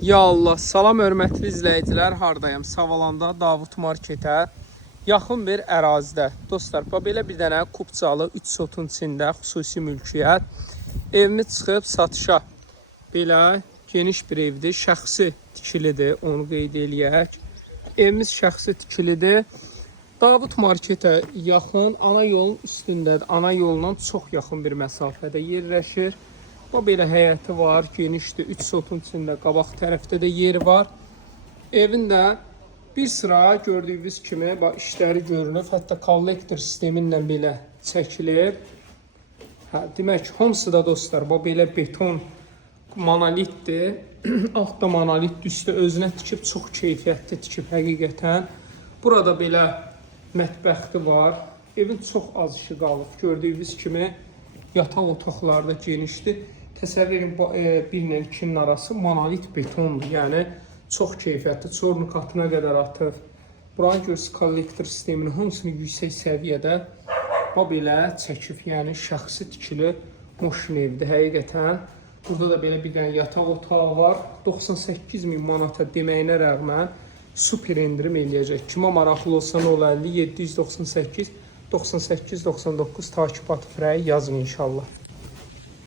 Ya Allah, salam hörmətli izləyicilər, hardayım? Savalanda Davut Marketə yaxın bir ərazidə. Dostlar, belə bir dənə Kupçalı 3 sotun içində xüsusi mülkiyyət. Evimiz çıxıb satışa. Belə geniş bir evdir, şəxsi tikilidir, onu qeyd eləyək. Evimiz şəxsi tikilidir. Davut Marketə yaxın, ana yolun üstündədir. Ana yolundan çox yaxın bir məsafədə yerləşir. O belə həyəti var, genişdir. 3 sotun içində qabaq tərəfdə də yer var. Evin də bir sıra gördüyünüz kimi işləri görünür. Hətta kollektor sistemi ilə belə çəkilib. Demək, hamısı da dostlar, belə beton monolitdir. Altda monolit, üstə özünə tikib, çox keyfiyyətli tikib həqiqətən. Burada belə mətbəxti var. Evin çox az işi qalıb. Gördüyünüz kimi yataq otaqları da genişdir. Təsəvvür edin, 1 ilə 2-nin arası monolit betondur. Yəni, çox keyfiyyətli, çornukatına qədər atır. Buranı görürsünüz, kollektor sisteminin hamısını yüksək səviyyədə belə çəkib. Yəni, şəxsi tikili moşin evdir həqiqətən. Burada da belə bir dənə yataq otağı var. 98.000 manata deməyinə rəğmən super endirim eləyəcək. Kimə maraqlı olsa 050 798 98 99 takip atı frəyi yazın inşallah.